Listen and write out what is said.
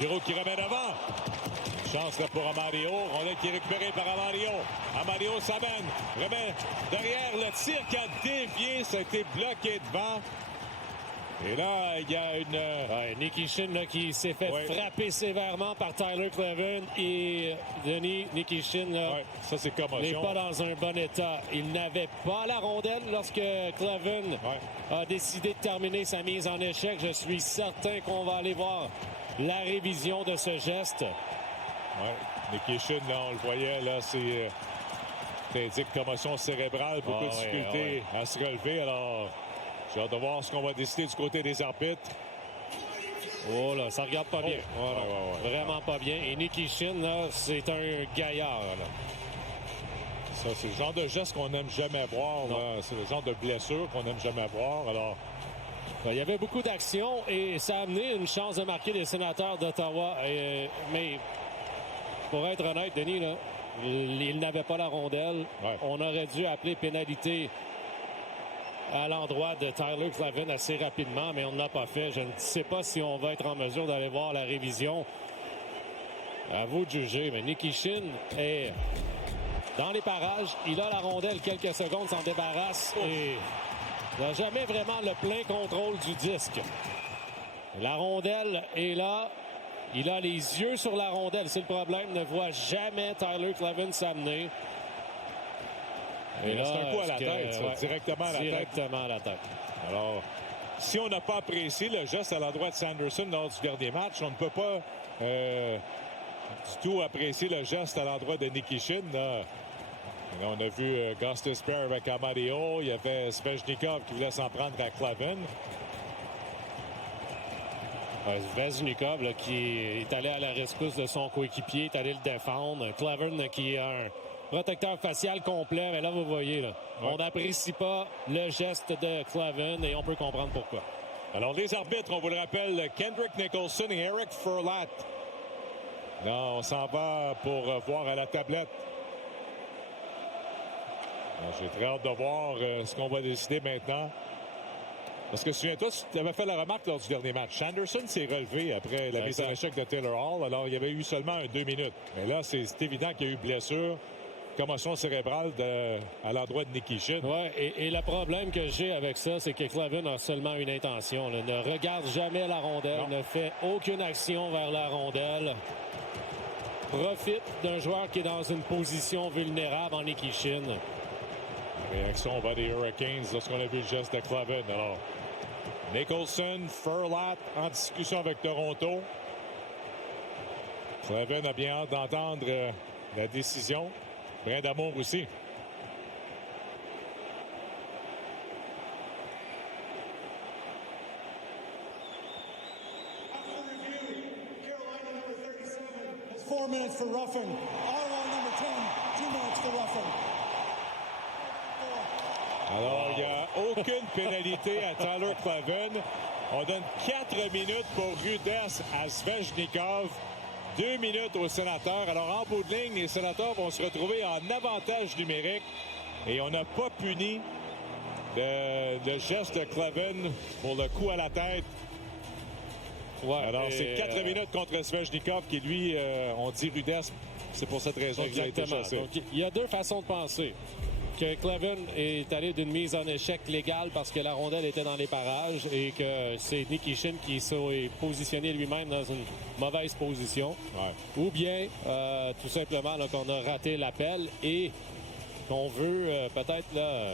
Giro qui remet devant. Chance là pour Amario. Rondelle qui est récupérée par Amario. Amario s'amène. Remet derrière le tir qui a dévié. Ça a été bloqué devant. Et là, il y a une... Nikishin là, qui s'est fait frapper sévèrement par Tyler Kleven. Et Denis Nikishin ça c'est commotion. n'est pas dans un bon état. Il n'avait pas la rondelle lorsque Kleven a décidé de terminer sa mise en échec. Je suis certain qu'on va aller voir la révision de ce geste. Nikishin, là, on le voyait, là, c'est indique commotion cérébrale, beaucoup de difficultés à se relever. Alors, j'ai hâte de voir ce qu'on va décider du côté des arbitres. Oh là, ça regarde pas bien. Vraiment pas bien. Et Nikishin, là, c'est un gaillard. Là. Ça, c'est le genre de geste qu'on n'aime jamais voir. C'est le genre de blessure qu'on n'aime jamais voir. Alors, il y avait beaucoup d'actions et ça a amené une chance de marquer les Sénateurs d'Ottawa. Mais pour être honnête, Denis, là, il n'avait pas la rondelle. On aurait dû appeler pénalité à l'endroit de Tyler Kleven assez rapidement, mais on ne l'a pas fait. Je ne sais pas si on va être en mesure d'aller voir la révision. À vous de juger, mais Nikishin est dans les parages. Il a la rondelle, quelques secondes, s'en débarrasse et il n'a jamais vraiment le plein contrôle du disque. La rondelle est là. Il a les yeux sur la rondelle. C'est le problème. Ne voit jamais Tyler Kleven s'amener. Et là, c'est un coup à la tête, ça, directement à la tête. Directement à la tête. Alors, si on n'a pas apprécié le geste à l'endroit de Sanderson lors du dernier match, on ne peut pas du tout apprécier le geste à l'endroit de Nikishin. Là, on a vu Gostisbehere avec Amario. Il y avait Svechnikov qui voulait s'en prendre à Kleven. Svechnikov là, qui est allé à la rescousse de son coéquipier, est allé le défendre. Kleven qui a un protecteur facial complet, mais là, vous voyez, là, on n'apprécie pas le geste de Kleven et on peut comprendre pourquoi. Alors, les arbitres, on vous le rappelle, Kendrick Nicholson et Eric Furlat. Là, on s'en va pour voir à la tablette. J'ai très hâte de voir ce qu'on va décider maintenant. Parce que souviens-toi, tu avais fait la remarque lors du dernier match. Sanderson s'est relevé après la mise en échec de Taylor Hall. Alors, il y avait eu seulement 2 minutes. Mais là, c'est évident qu'il y a eu blessure. Commotion cérébrale à l'endroit de Nikishin. Et le problème que j'ai avec ça, c'est que Kleven a seulement une intention. Là. Ne regarde jamais la rondelle, ne fait aucune action vers la rondelle. Profite d'un joueur qui est dans une position vulnérable en Nikishin. Réaction va des Hurricanes lorsqu'on a vu le geste de Kleven. Alors, Nicholson, Furlat en discussion avec Toronto. Kleven a bien hâte d'entendre la décision. Brin d'amour aussi. After review, Carolina number 37 has 4 minutes for roughing. Ottawa number 10, 2 minutes for roughing. Alors, il n'y a aucune pénalité à Tyler Kleven. On donne 4 minutes pour rudesse à Svechnikov. 2 minutes aux Sénateurs. Alors, en bout de ligne, les Sénateurs vont se retrouver en avantage numérique. Et on n'a pas puni le geste de Kleven pour le coup à la tête. Alors, c'est 4 minutes contre Svechnikov qui, lui, on dit rudesse. C'est pour cette raison qu'il a été chassé. Donc, il y a 2 façons de penser. Que Kleven est allé d'une mise en échec légale parce que la rondelle était dans les parages et que c'est Nikishin qui s'est positionné lui-même dans une mauvaise position. Ou bien, tout simplement, qu'on a raté l'appel et qu'on veut peut-être là,